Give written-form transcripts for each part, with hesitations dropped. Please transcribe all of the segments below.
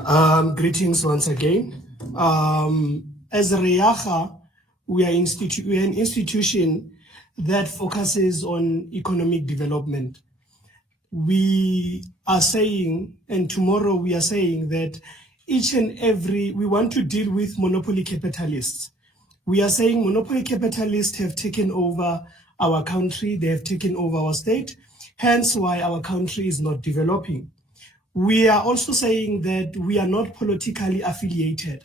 Greetings once again. As Reyacha, we are an institution that focuses on economic development. We are saying, and tomorrow we are saying that we want to deal with monopoly capitalists. We are saying monopoly capitalists have taken over our country, they have taken over our state, hence why our country is not developing. We are also saying that we are not politically affiliated.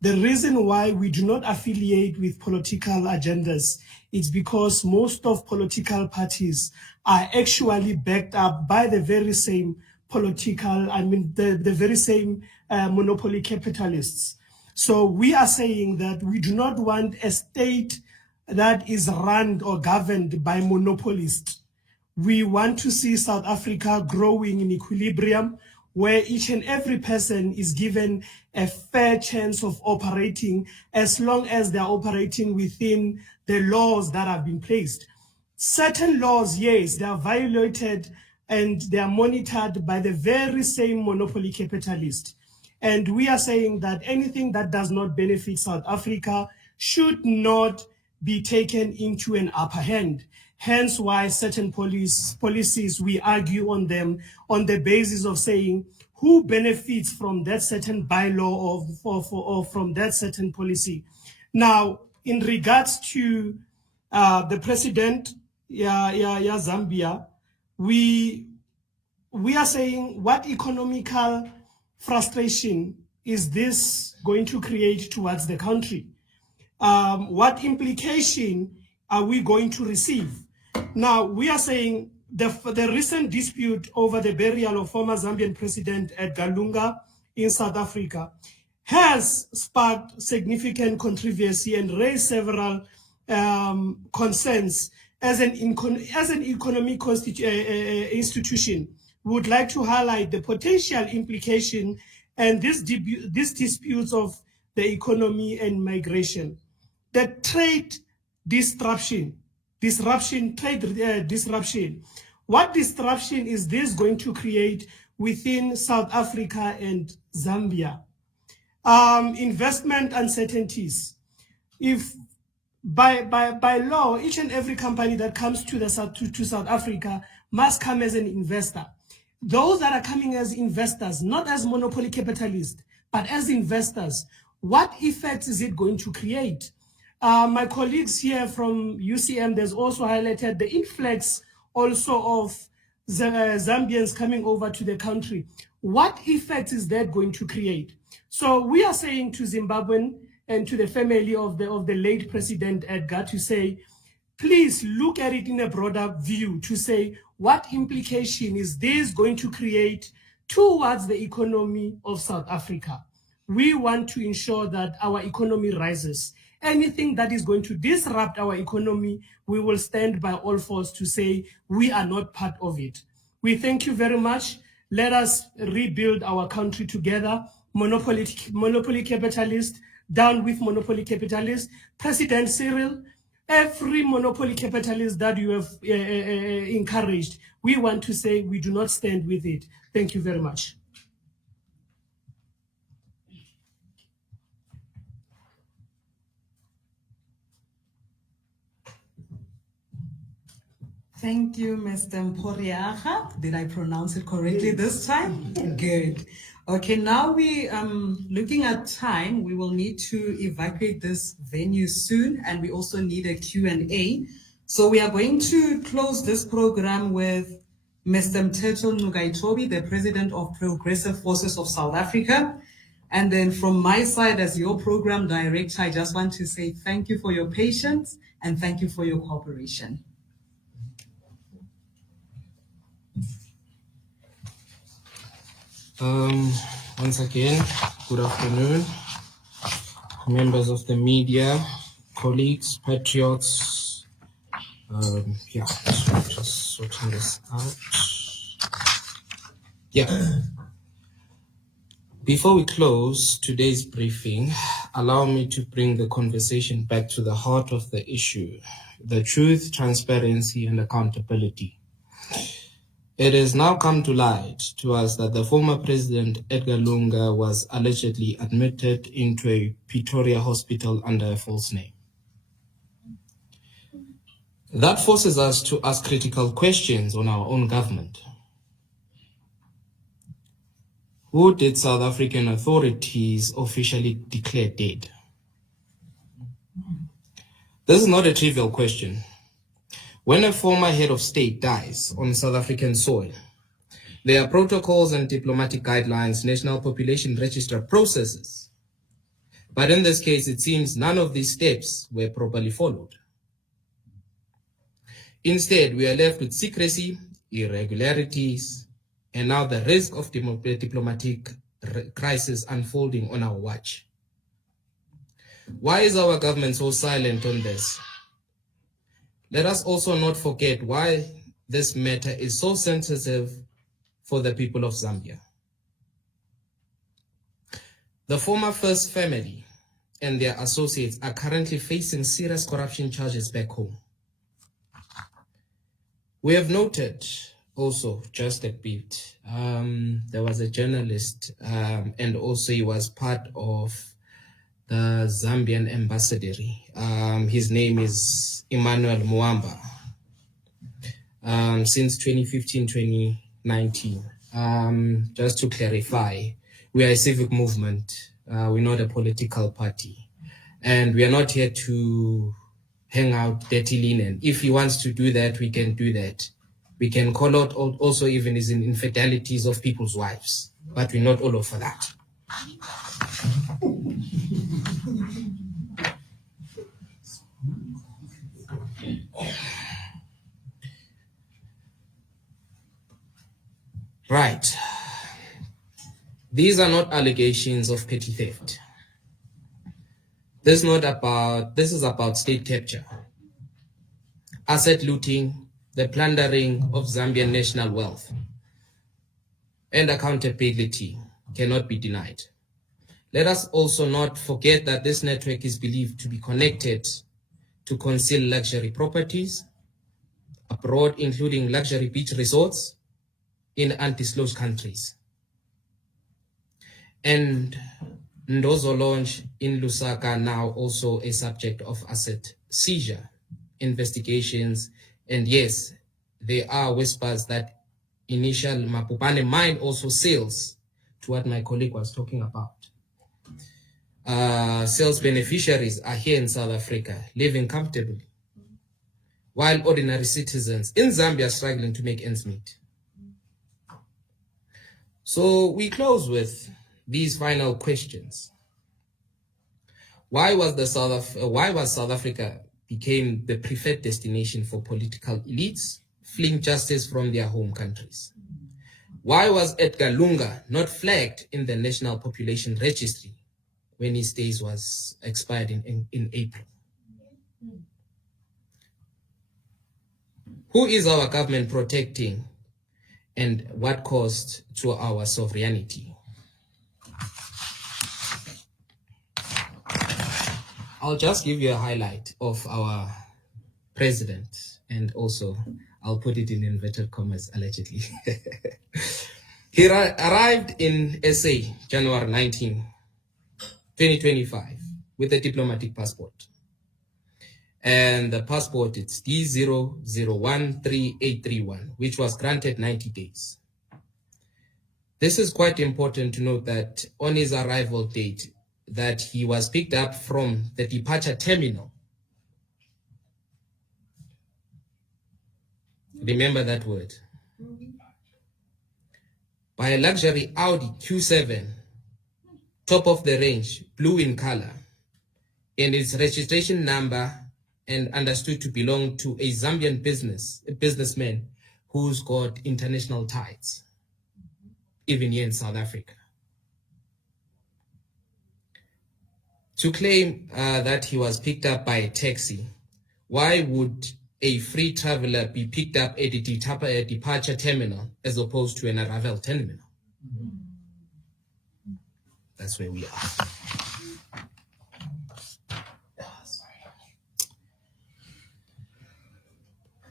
The reason why we do not affiliate with political agendas is because most of political parties are actually backed up by the very same the very same monopoly capitalists. So we are saying that we do not want a state that is run or governed by monopolists. We want to see South Africa growing in equilibrium, where each and every person is given a fair chance of operating as long as they're operating within the laws that have been placed. Certain laws, yes, they are violated and they are monitored by the very same monopoly capitalist. And we are saying that anything that does not benefit South Africa should not be taken into an upper hand. Hence why certain policies, we argue on them on the basis of saying who benefits from that certain bylaw or from that certain policy. Now, in regards to the president, Zambia, we are saying what economical frustration is this going to create towards the country? What implication are we going to receive? Now, we are saying the recent dispute over the burial of former Zambian President Edgar Lunga in South Africa has sparked significant controversy and raised several concerns. As an economic institution, we would like to highlight the potential implication and these disputes of the economy and migration. The trade disruption. What disruption is this going to create within South Africa and Zambia? Investment uncertainties. If by law, each and every company that comes to South Africa must come as an investor. Those that are coming as investors, not as monopoly capitalists, but as investors, what effects is it going to create? My colleagues here from UCM, there's also highlighted the influx also of Zambians coming over to the country. What effect is that going to create? So we are saying to Zimbabwean and to the family of the late President Edgar to say, please look at it in a broader view to say what implication is this going to create towards the economy of South Africa. We want to ensure that our economy rises. Anything that is going to disrupt our economy, we will stand by all force to say we are not part of it. We thank you very much. Let us rebuild our country together. Monopoly capitalist, down with monopoly capitalists. President Cyril, every monopoly capitalist that you have encouraged, we want to say we do not stand with it. Thank you very much. Thank you, Mr. Mporiaga. Did I pronounce it correctly this time? Good. Okay, now we looking at time. We will need to evacuate this venue soon, and we also need a Q&A. So we are going to close this program with Mr. Mteto Nugaitobi, the President of Progressive Forces of South Africa. And then from my side, as your program director, I just want to say thank you for your patience and thank you for your cooperation. Once again, good afternoon, members of the media, colleagues, patriots. Yeah, so just sorting this out. Yeah. Before we close today's briefing, allow me to bring the conversation back to the heart of the issue, the truth, transparency, and accountability. It has now come to light to us that the former president, Edgar Lunga, was allegedly admitted into a Pretoria hospital under a false name. That forces us to ask critical questions on our own government. Who did South African authorities officially declare dead? This is not a trivial question. When a former head of state dies on South African soil, there are protocols and diplomatic guidelines, national population register processes. But in this case, it seems none of these steps were properly followed. Instead, we are left with secrecy, irregularities, and now the risk of diplomatic crisis unfolding on our watch. Why is our government so silent on this? Let us also not forget why this matter is so sensitive for the people of Zambia. The former First Family and their associates are currently facing serious corruption charges back home. We have noted also, just a bit, there was a journalist and also he was part of the Zambian ambassador. His name is Emmanuel Muamba. Since 2015-2019, just to clarify, we are a civic movement. We're not a political party. And we are not here to hang out dirty linen. If he wants to do that, we can do that. We can call out also even his infidelities of people's wives, but we're not all over that. Right. These are not allegations of petty theft. This is about state capture, asset looting, the plundering of Zambian national wealth, and accountability cannot be denied. Let us also not forget that this network is believed to be connected to conceal luxury properties abroad, including luxury beach resorts in undisclosed countries. And Ndozo Lounge in Lusaka now also a subject of asset seizure investigations. And yes, there are whispers that initial Mapupane mine also sells to what my colleague was talking about. Sales beneficiaries are here in South Africa, living comfortably, while ordinary citizens in Zambia are struggling to make ends meet. So we close with these final questions. Why was South Africa became the preferred destination for political elites fleeing justice from their home countries? Why was Edgar Lunga not flagged in the National Population Registry when his days was expired in April? Who is our government protecting, and what cost to our sovereignty? I'll just give you a highlight of our president, and also I'll put it in inverted commas, allegedly. He arrived in SA January 19, 2025 with a diplomatic passport. And the passport, it's D00133831, which was granted 90 days. This is quite important to note that on his arrival date, that he was picked up from the departure terminal. Remember that word. By a luxury Audi Q7, top of the range, blue in color, and its registration number, and understood to belong to a Zambian businessman who's got international ties, even here in South Africa. To claim that he was picked up by a taxi, why would a free traveler be picked up at a departure terminal as opposed to an arrival terminal? That's where we are.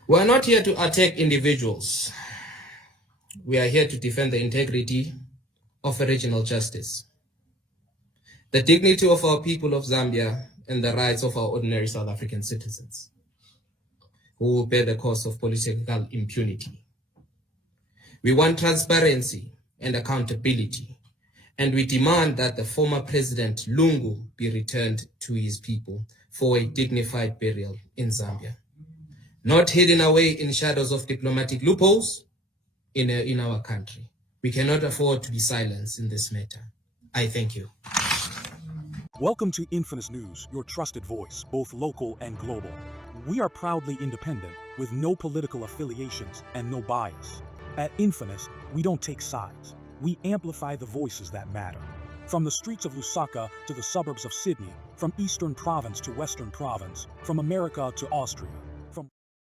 We're not here to attack individuals. we are here to defend the integrity of regional justice, the dignity of our people of Zambia, and the rights of our ordinary South African citizens who will bear the cost of political impunity. We want transparency and accountability, and we demand that the former President Lungu be returned to his people for a dignified burial in Zambia, not hidden away in shadows of diplomatic loopholes in our country. We cannot afford to be silenced in this matter. I thank you. Welcome to Infinus News, your trusted voice, both local and global. We are proudly independent, with no political affiliations and no bias. At Infinus, we don't take sides. We amplify the voices that matter. From the streets of Lusaka to the suburbs of Sydney, from Eastern Province to Western Province, from America to Austria,